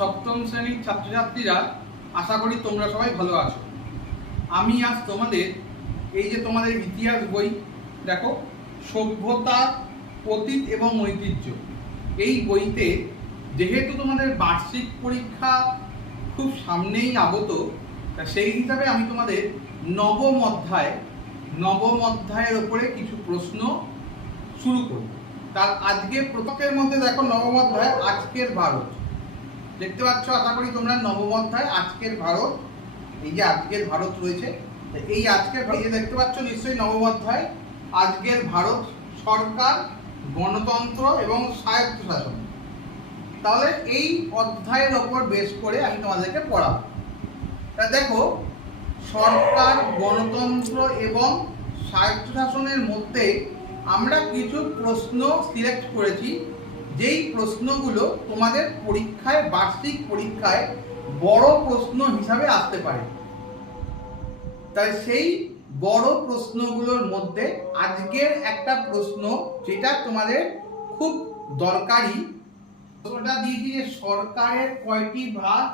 সপ্তম শ্রেণীর ছাত্রছাত্রীরা, আশা করি তোমরা সবাই ভালো আছো। আমি আজ তোমাদের এই যে তোমাদের ইতিহাস বই দেখো, সভ্যতা, অতীত এবং ঐতিহ্য, এই বইতে যেহেতু তোমাদের বার্ষিক পরীক্ষা খুব সামনেই আগত, তা সেই হিসাবে আমি তোমাদের নবম অধ্যায়ের ওপরে কিছু প্রশ্ন শুরু করব। তার আজকে প্রত্যেকের মধ্যে দেখো নবম অধ্যায় আজকের ভারত দেখতে পাচ্ছ। আশা করি তোমরা নবম অধ্যায় আজকের ভারত, এই যে আজকের ভারত রয়েছে, এই আজকের দেখতে পাচ্ছ নিশ্চয়ই নবম অধ্যায় আজকের ভারত, সরকার, গণতন্ত্র এবং স্বায়ত্তশাসন। তাহলে এই অধ্যায়ের ওপর বেস করে আমি তোমাদেরকে পড়াবো। তা দেখো, সরকার, গণতন্ত্র এবং স্বায়ত্তশাসনের মধ্যে আমরা কিছু প্রশ্ন সিলেক্ট করেছি, যেই প্রশ্নগুলো তোমাদের পরীক্ষায়, বার্ষিক পরীক্ষায় বড় প্রশ্ন হিসাবে আসতে পারে। তাই সেই বড় প্রশ্নগুলোর মধ্যে আজকের একটা প্রশ্ন, যেটা তোমাদের খুব দরকারি, প্রশ্নটা দিয়েছি যে সরকারের কয়টি ভাগ,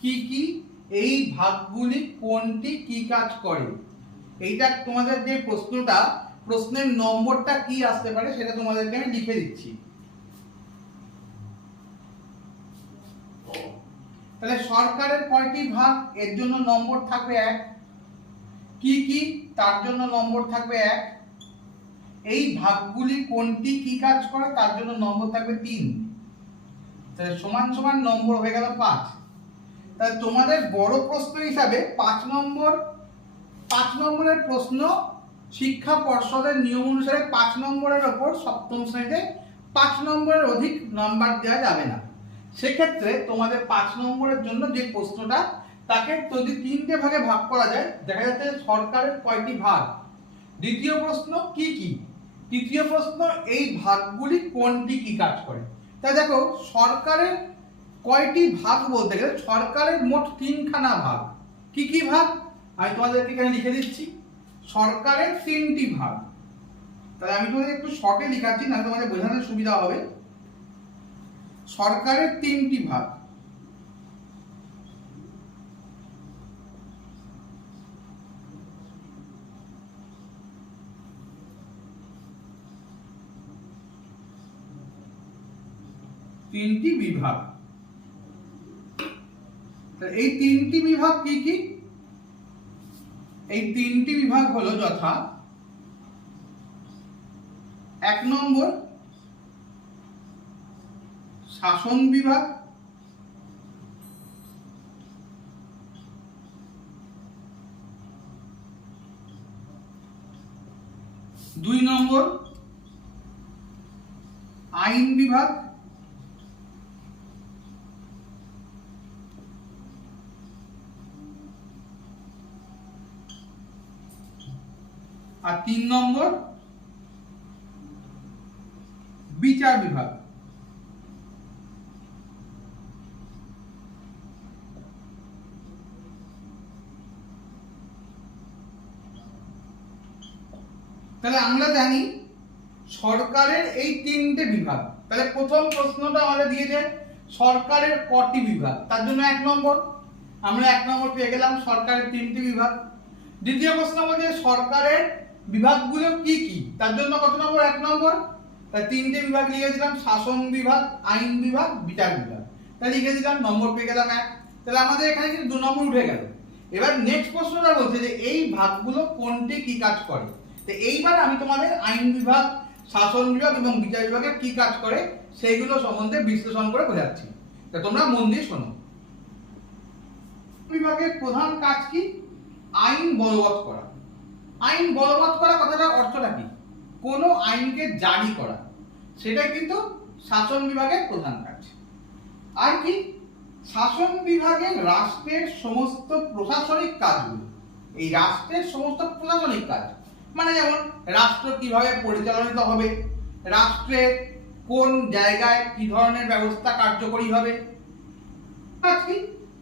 কি কি, এই ভাগগুলি কোনটি কি কাজ করে। এইটা তোমাদের যে প্রশ্নটা, প্রশ্নের নম্বরটা কি আসতে পারে সেটা তোমাদেরকে আমি লিখে দিচ্ছি। তাহলে সরকারের কয়টি ভাগ, এর জন্য নম্বর থাকবে 1। কি কি, তার জন্য নম্বর থাকবে 1। এই ভাগগুলি কোনটি কি কাজ করে, তার জন্য নম্বর থাকবে 3। তাহলে সমান সমান নম্বর হয়ে গেল 5। তাহলে তোমাদের বড় প্রশ্ন হিসাবে 5 নম্বরের প্রশ্ন, শিক্ষা পর্ষদের নিয়ম অনুসারে 5 নম্বরের ওপর সপ্তম শ্রেণীতে 5 নম্বরের অধিক নাম্বার দেওয়া যাবে না। সেক্ষেত্রে তোমাদের 5 নম্বরের জন্য যে প্রশ্নটা, তাকে যদি 3টে ভাগে ভাগ করা যায়, দেখা যাচ্ছে সরকারের কয়টি ভাগ। দ্বিতীয় প্রশ্ন কি কি, তৃতীয় প্রশ্ন এই ভাগগুলি কোনটি কি কাজ করে। তাই দেখো, সরকারের কয়টি ভাগ বলতে গেলে সরকারের মোট 3খানা ভাগ। কি কি ভাগ আমি তোমাদেরকে এখানে লিখে দিচ্ছি। সরকারের 3টি ভাগ। তাহলে আমি তোমাদের একটু শর্টে লিখাচ্ছি, না তোমাদের বোঝানোর সুবিধা হবে। সরকারের 3টি ভাগ। তিনটি বিভাগ। এই 3টি বিভাগ কি কি? এই 3টি বিভাগ হলো যথা: 1 নম্বর শাসন বিভাগ, 2 নম্বর আইন বিভাগ, আর 3 নম্বর বিচার বিভাগ। তাহলে আমরা জানি সরকারের এই 3টে বিভাগ। তাহলে প্রথম প্রশ্নটা আমাদের দিয়েছে সরকারের কটি বিভাগ, তার জন্য 1 নম্বর। আমরা 1 নম্বর পেয়ে গেলাম, সরকারের 3টি বিভাগ। দ্বিতীয় প্রশ্ন বলছে সরকারের বিভাগগুলো কি কি, তার জন্য কত নম্বর? 1 নম্বর। তাহলে 3টে বিভাগ লিখেছিলাম, শাসন বিভাগ, আইন বিভাগ, বিচার বিভাগ। তাহলে লিখে দিলাম, নম্বর পেয়ে গেলাম 1। তাহলে আমাদের এখানে কিন্তু 2 নম্বর উঠে গেল। এবার নেক্সট প্রশ্নটা বলছে যে এই ভাগগুলো কোনটি কি কাজ করে। তো এইবার আমি তোমাদের আইন বিভাগ, শাসন বিভাগ এবং বিচার বিভাগের কি কাজ করে সেইগুলো সম্বন্ধে বিশ্লেষণ করে বোঝাচ্ছি। তা তোমরা মন দিয়ে শোনো। বিভাগের প্রধান কাজ কি? আইন বলবৎ করা। আইন বলবৎ করা কথাটার অর্থটা কি? কোনো আইনকে জারি করা, সেটাই কিন্তু শাসন বিভাগের প্রধান কাজ। আর কি? শাসন বিভাগের রাষ্ট্রের সমস্ত প্রশাসনিক কাজগুলো, এই রাষ্ট্রের সমস্ত প্রশাসনিক কাজ মানে যেমন রাষ্ট্র কিভাবে পরিচালিত হবে, রাষ্ট্রের কোন জায়গায় কি ধরনের ব্যবস্থা কার্যকরী হবে।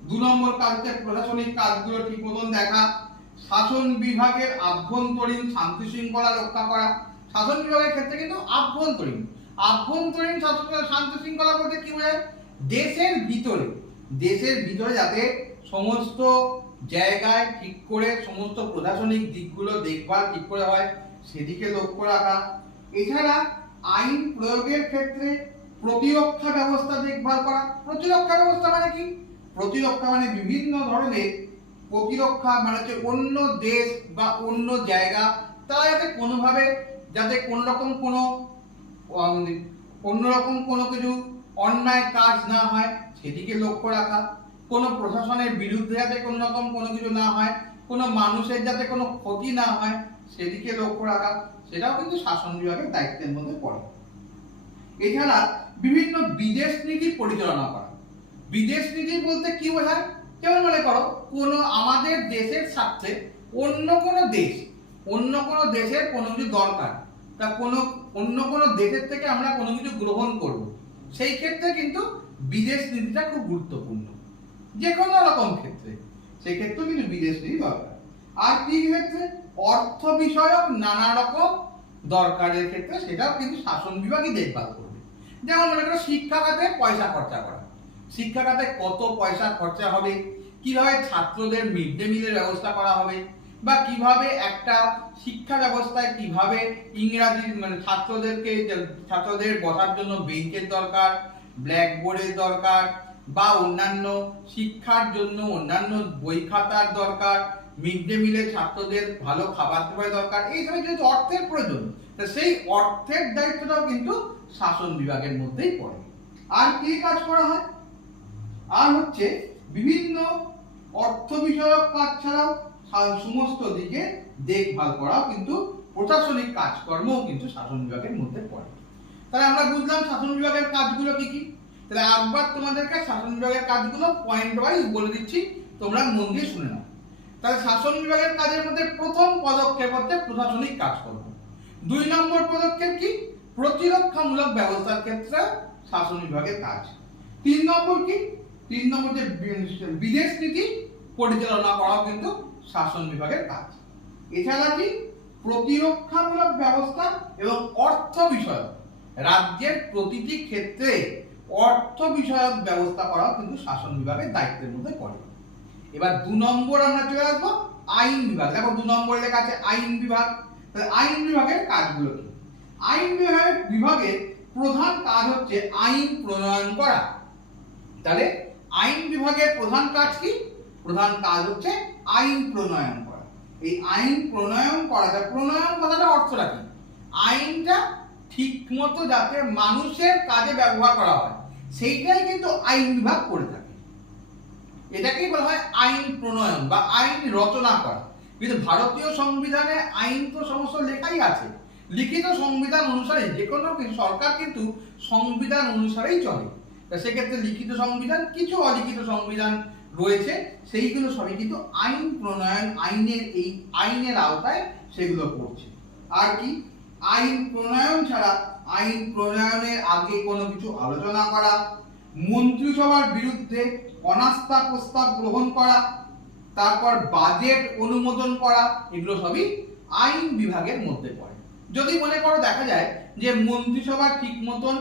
2 নম্বর কাজ হচ্ছে প্রশাসনিক কাজগুলো ঠিক মতন দেখা। শাসন বিভাগের আভ্যন্তরীণ শান্তি শৃঙ্খলা রক্ষা করা। শাসন বিভাগের ক্ষেত্রে কিন্তু আভ্যন্তরীণ শান্তি শৃঙ্খলা বলতে কি বোঝায়? দেশের ভিতরে দেশের ভিতরে যাতে সমস্ত জায়গায় ঠিক করে সমস্ত প্রশাসনিক দিকগুলো দেখভাল ঠিক করে হয় সেদিকে লক্ষ্য রাখা। এছাড়া আইন প্রয়োগের ক্ষেত্রে প্রতিরক্ষা ব্যবস্থা দেখভাল করা। প্রতিরক্ষা ব্যবস্থা মানে কি? প্রতিরক্ষা মানে বিভিন্ন ধরনের প্রতিরক্ষা, মানে হচ্ছে অন্য দেশ বা অন্য জায়গা তারা যাতে কোনোভাবে যাতে কোনোরকম কোনো কিছু অন্যায় কাজ না হয় সেদিকে লক্ষ্য রাখা। কোনো প্রশাসনের বিরুদ্ধে যাতে কোনো রকম কোনো কিছু না হয়, কোনো মানুষের যাতে কোনো ক্ষতি না হয় সেদিকে লক্ষ্য রাখা, সেটাও কিন্তু শাসন বিভাগের দায়িত্বের মধ্যে পড়ে। এছাড়া বিভিন্ন বিদেশ নীতি পরিচালনা করা। বিদেশ নীতি বলতে কি বোঝায়? যেমন মনে করো কোনো আমাদের দেশের স্বার্থে অন্য কোনো দেশের কোনো কিছু দরকার, তা অন্য কোনো দেশের থেকে আমরা কোনো কিছু গ্রহণ করব, সেই ক্ষেত্রে কিন্তু বিদেশ নীতিটা খুব গুরুত্বপূর্ণ। যে কোনো রকম ক্ষেত্রে সেই ক্ষেত্রে কিন্তু বিদেশ নীতি দরকার। আর কি ক্ষেত্রে? অর্থ বিষয়ক নানা রকম দরকারের ক্ষেত্রে সেটাও কিন্তু শাসন বিভাগই দেখভাল করবে। যেমন মনে করো শিক্ষা খাতে পয়সা খরচা করা, শিক্ষা খাতে কত পয়সা খরচা হবে, কিভাবে ছাত্রদের মিড ডে মিলের ব্যবস্থা করা হবে, বা কিভাবে একটা শিক্ষা ব্যবস্থায় কিভাবে ইংরাজি মানে ছাত্রদের বসার জন্য বেঞ্চের দরকার, ব্ল্যাকবোর্ডের দরকার, বা অন্যান্য শিক্ষার জন্য অন্যান্য বই খাতার দরকার, মিড ডে মিলে ছাত্রদের ভালো খাবার দাবার দরকার, এই সময় যেহেতু অর্থের প্রয়োজন, সেই অর্থের দায়িত্বটাও কিন্তু শাসন বিভাগের মধ্যেই পড়ে। আর কি কাজ করা হয়? আর হচ্ছে বিভিন্ন অর্থ বিষয়ক কাজ ছাড়াও সমস্ত দিকে দেখভাল করাও কিন্তু প্রশাসনিক কাজকর্মও কিন্তু শাসন বিভাগের মধ্যে পড়ে। তাহলে আমরা বুঝলাম শাসন বিভাগের কাজগুলো কি কি। তাহলে একবার তোমাদেরকে শাসন বিভাগের কাজগুলো পয়েন্ট ওয়াইজ বলে দিচ্ছি, তোমরা মন দিয়ে শুনে নাও। তাহলে শাসন বিভাগের কাজের মধ্যে প্রথম পদক্ষেপ হচ্ছে প্রশাসনিক কাজকর্ম। 2 নম্বর পদক্ষেপ কি? প্রতিরক্ষামূলক ব্যবস্থার ক্ষেত্রে শাসন বিভাগের কাজ। 3 নম্বর কি? 3 নম্বর যে বিদেশ নীতি পরিচালনা করা কিন্তু শাসন বিভাগের কাজ। এছাড়া কি? প্রতিরক্ষামূলক ব্যবস্থা এবং অর্থ বিষয়ক, রাজ্যের প্রতিটি ক্ষেত্রে অর্থ বিষয়ক ব্যবস্থা করাও কিন্তু শাসন বিভাগের দায়িত্বের মধ্যে পড়ে। এবার 2 নম্বর আমরা চলে আসবো আইন বিভাগ। দেখো 2 নম্বরে লেখা আছে আইন বিভাগ। তাহলে আইন বিভাগের কাজগুলো কি? আইন বিভাগের প্রধান কাজ হচ্ছে আইন প্রণয়ন করা। তাহলে আইন বিভাগের প্রধান কাজ কি? প্রধান কাজ হচ্ছে আইন প্রণয়ন করা। এই আইন প্রণয়ন করা, প্রণয়ন কথাটা অর্থটা কি? আইনটা ঠিকমতো যাতে মানুষের কাজে ব্যবহার করা হয় সেইটাই কিন্তু আইন বিভাগ করে থাকে। এটাকেই বলা হয় আইন প্রণয়ন বা আইন রচনা করা। কিন্তু ভারতীয় সংবিধানে আইন তো সমস্ত লেখাই আছে, লিখিত সংবিধান অনুসারে যে কোনো সরকার কিন্তু সংবিধান অনুসারেই চলে। তা সেক্ষেত্রে লিখিত সংবিধান, কিছু অলিখিত সংবিধান রয়েছে, সেইগুলো সবই কিন্তু আইন প্রণয়ন, এই আইনের আওতায় সেগুলো পড়ছে। আর কি? আইন প্রণয়ন ছাড়া আইন প্রণয়নের আগে কোনো কিছু আলোচনা করা, মন্ত্রিসভার বিরুদ্ধে অনাস্থা প্রস্তাব গ্রহণ করা, তারপর বাজেট অনুমোদন করা, এগুলো সবই আইন বিভাগের মধ্যে পড়ে। যদি মনে করো দেখা যায় যে মন্ত্রিসভা ঠিক মতন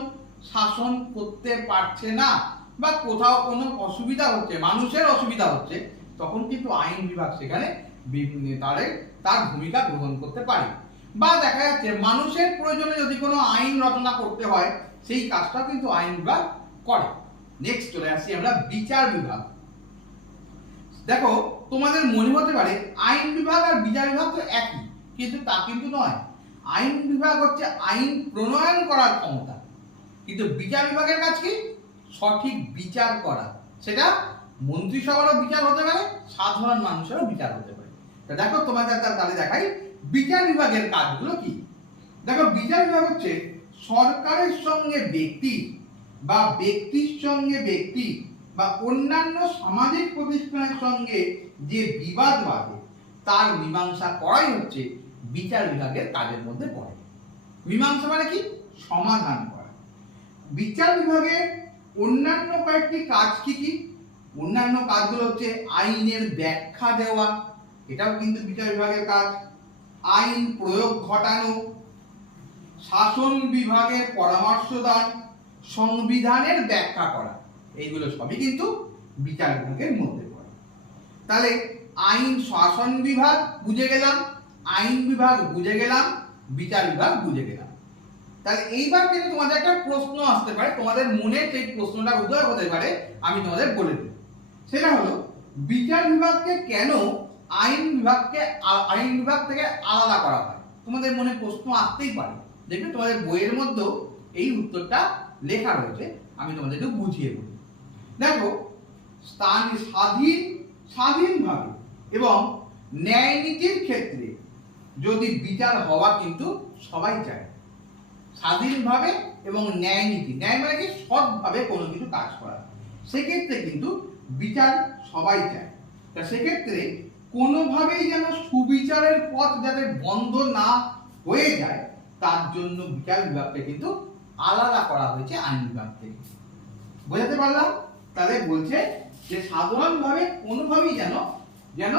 শাসন করতে পারছে না বা কোথাও কোনো অসুবিধা হচ্ছে, মানুষের অসুবিধা হচ্ছে, তখন কিন্তু আইন বিভাগ সেখানে তার ভূমিকা গ্রহণ করতে পারে। বা দেখা যাচ্ছে মানুষের প্রয়োজনে যদি কোনো আইন রচনা করতে হয়, সেই কাজটা কিন্তু আইন বিভাগ করে। নেক্সট চলে আসছি আমরা বিচার বিভাগ। দেখো তোমাদের মনে হতে পারে আইন বিভাগ আর বিচার বিভাগ তো একই, কিন্তু তা কিন্তু নয়। আইন বিভাগ হচ্ছে আইন প্রণয়ন করার ক্ষমতা, কিন্তু বিচার বিভাগের কাজ কি? সঠিক বিচার করা। সেটা মন্ত্রিসভারও বিচার হতে পারে, সাধারণ মানুষেরও বিচার হতে পারে। দেখো তোমাদের তাহলে দেখাই বিচার বিভাগের কাজগুলো কি। দেখো বিচার বিভাগ হচ্ছে সরকারের সঙ্গে ব্যক্তি বা ব্যক্তির সঙ্গে ব্যক্তি বা অন্যান্য সামাজিক প্রতিষ্ঠানের সঙ্গে যে বিবাদ বাধে তার মীমাংসা করাই হচ্ছে বিচার বিভাগের কাজের মধ্যে পড়ে। মীমাংসা মানে কি? সমাধান করা। বিচার বিভাগের অন্যান্য কয়েকটি কাজ কি কি? অন্যান্য কাজগুলো হচ্ছে আইনের ব্যাখ্যা দেওয়া, এটাও কিন্তু বিচার বিভাগের কাজ। আইন প্রয়োগ ঘটানো, শাসন বিভাগের পরামর্শ দান, সংবিধানের ব্যাখ্যা করা, এইগুলো সবই কিন্তু বিচার বিভাগের মধ্যে পড়ে। তাহলে আইন শাসন বিভাগ বুঝে গেলাম, আইন বিভাগ বুঝে গেলাম, বিচার বিভাগ বুঝে গেলাম। তাহলে এইবার কিন্তু তোমাদের একটা প্রশ্ন আসতে পারে, তোমাদের মনে সেই প্রশ্নটা উদয় হতে পারে, আমি তোমাদের বলে দিই। সেটা হলো বিচার বিভাগকে কেন আইন বিভাগ থেকে আলাদা করা হয়? তোমাদের মনে প্রশ্ন আসতেই পারে, দেখবে তোমাদের বইয়ের মধ্যেও এই উত্তরটা লেখা রয়েছে, আমি তোমাদের একটু বুঝিয়ে বলি। দেখো, স্বাধীনভাবে এবং ন্যায় নীতির ক্ষেত্রে যদি বিচার হওয়া কিন্তু সবাই চায়। স্বাধীনভাবে এবং ন্যায় নীতি, ন্যায় মানে কি সৎভাবে কোনো কিছু কাজ করা, সেক্ষেত্রে কিন্তু বিচার সবাই চায়। তা সেক্ষেত্রে কোনোভাবেই যেন সুবিচারের পথ যাতে বন্ধ না হয়ে যায়, তার জন্য বিচার বিভাগকে কিন্তু আলাদা করা হয়েছে আইন বিভাগ থেকে। বোঝাতে পারলাম? তাহলে বলছে যে সাধারণভাবে কোনোভাবেই যেন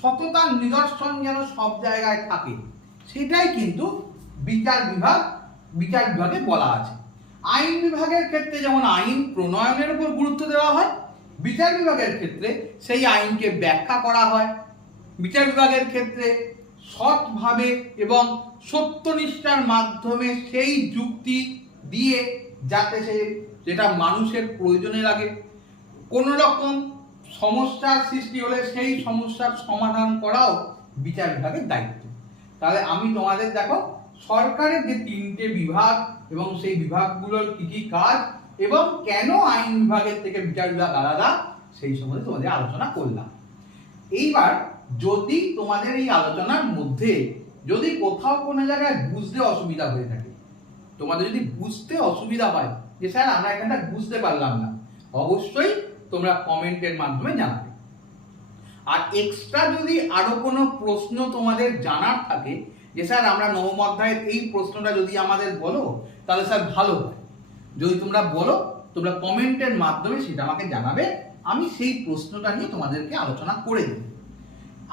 সততার নিদর্শন যেন সব জায়গায় থাকে, সেটাই কিন্তু বিচার বিভাগে বলা আছে। আইন বিভাগের ক্ষেত্রে যেমন আইন প্রণয়নের উপর গুরুত্ব দেওয়া হয়, বিচার বিভাগের ক্ষেত্রে সেই আইনকে ব্যাখ্যা করা হয়। বিচার বিভাগের ক্ষেত্রে সৎভাবে এবং সত্যনিষ্ঠার মাধ্যমে সেই যুক্তি দিয়ে যাতে যেটা মানুষের প্রয়োজনে লাগে, কোনো রকম সমস্যার সৃষ্টি হলে সেই সমস্যার সমাধান করাও বিচার বিভাগের দায়িত্ব। তাহলে আমি তোমাদের দেখো সরকারের যে 3টে বিভাগ এবং সেই বিভাগগুলোর কি কি কাজ এবং কেন আইন বিভাগের থেকে বিচার বিভাগ আলাদা, সেই সম্বন্ধে তোমাদের আলোচনা করলাম। এইবার যদি তোমাদের এই আলোচনার মধ্যে যদি কোথাও কোনো জায়গায় বুঝতে অসুবিধা হয়ে থাকে, তোমাদের যদি বুঝতে অসুবিধা হয় যে স্যার আমরা এখানটা বুঝতে পারলাম না, অবশ্যই তোমরা কমেন্টের মাধ্যমে জানাবে। আর এক্সট্রা যদি আরো কোনো প্রশ্ন তোমাদের জানার থাকে যে স্যার আমরা নবম অধ্যায়ের এই প্রশ্নটা যদি আমাদের বলো, তাহলে স্যার ভালো হয়। যদি তোমরা বলো, তোমরা কমেন্টের মাধ্যমে সেটা আমাকে জানাবে, আমি সেই প্রশ্নটা নিয়ে তোমাদেরকে আলোচনা করে দেব।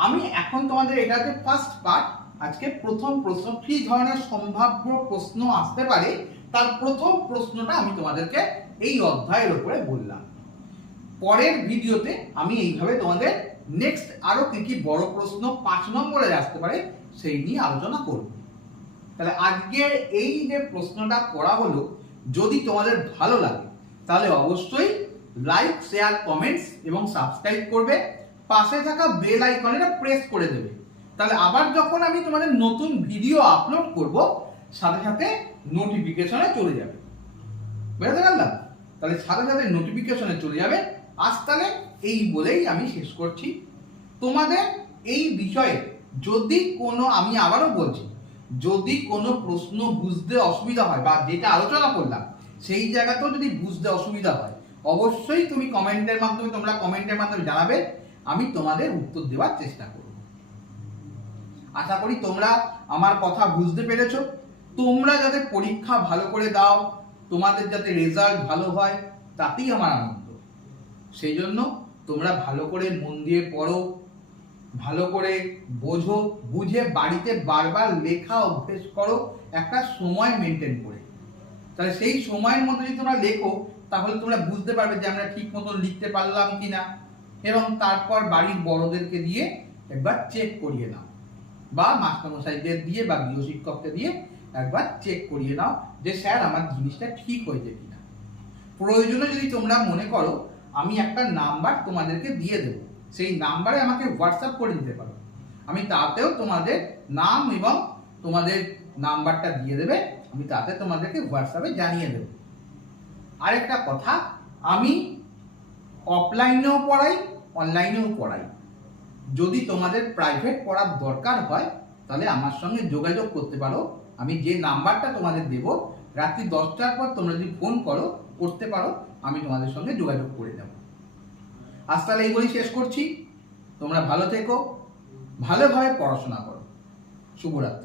আমি এখন তোমাদের এটাতে ফার্স্ট পার্ট, আজকে প্রথম প্রশ্ন, কি ধরনের সম্ভাব্য প্রশ্ন আসতে পারে তার প্রথম প্রশ্নটা আমি তোমাদেরকে এই অধ্যায়ের উপরে বললাম। পরের ভিডিওতে আমি এইভাবে তোমাদের নেক্সট আরো কি কি বড় প্রশ্ন 5 নম্বরে আসতে পারে সেই নিয়ে আলোচনা করব। তাহলে আজকে এই যে প্রশ্নটা করা হলো, যদি তোমাদের ভালো লাগে তাহলে অবশ্যই লাইক, শেয়ার, কমেন্টস এবং সাবস্ক্রাইব করবে, পাশে থাকা বেল আইকনটা প্রেস করে দেবে। তাহলে আবার যখন আমি তোমাদের নতুন ভিডিও আপলোড করব, সাথে সাথে নোটিফিকেশনে চলে যাবে। বুঝতে পারলাম? তাহলে সাথে সাথে নোটিফিকেশনে চলে যাবে। আজ তাহলে এই বলেই আমি শেষ করছি। তোমাদের এই বিষয়ে যদি কোনো, আমি আবারও বলছি, যদি কোনো প্রশ্ন বুঝতে অসুবিধা হয় বা যেটা আলোচনা করলাম সেই জায়গাতেও যদি বুঝতে অসুবিধা হয়, অবশ্যই তুমি কমেন্টের মাধ্যমে জানাবে, আমি তোমাদের উত্তর দেওয়ার চেষ্টা করব। আশা করি তোমরা আমার কথা বুঝতে পেরেছো। তোমরা যাতে পরীক্ষা ভালো করে দাও, তোমাদের যাতে রেজাল্ট ভালো হয়, তাতেই আমার আনন্দ। সেই জন্য তোমরা ভালো করে মন দিয়ে পড়ো, ভালো করে বোঝো, বুঝে বাড়িতে বারবার লেখা অভ্যেস করো একটা সময় মেনটেন করে। তাহলে সেই সময়ের মধ্যে যদি তোমরা লেখো, তাহলে তোমরা বুঝতে পারবে যে আমরা ঠিক মতন লিখতে পারলাম কিনা, এবং তারপর বাড়ির বড়দেরকে দিয়ে একবার চেক করিয়ে নাও, বা মাস্টারমশাইদের দিয়ে বা গৃহশিক্ষককে দিয়ে একবার চেক করিয়ে নাও যে স্যার আমার জিনিসটা ঠিক হয়েছে কিনা। প্রয়োজনে যদি তোমরা মনে করো, আমি একটা নাম্বার তোমাদেরকে দিয়ে দেবো, সেই নাম্বারে আমাকে হোয়াটসঅ্যাপ করে দিতে পারো, আমি তাতেও তোমাদের নাম এবং তোমাদের নাম্বারটা দিয়ে দেবে, আমি তাতে তোমাদেরকে হোয়াটসঅ্যাপে জানিয়ে দেবো। আরেকটা কথা, আমি অফলাইনেও পড়াই, অনলাইনেও পড়াই। যদি তোমাদের প্রাইভেট পড়ার দরকার হয় তাহলে আমার সঙ্গে যোগাযোগ করতে পারো। আমি যে নাম্বারটা তোমাদের দেবো, রাত্রি 10টার পর তোমরা যদি ফোন করতে পারো, আমি তোমাদের সঙ্গে যোগাযোগ করে দেব। আজ তাহলে এই বলেই শেষ করছি। তোমরা ভালো থেকো, ভালোভাবে পড়াশোনা করো। শুভরাত্রি।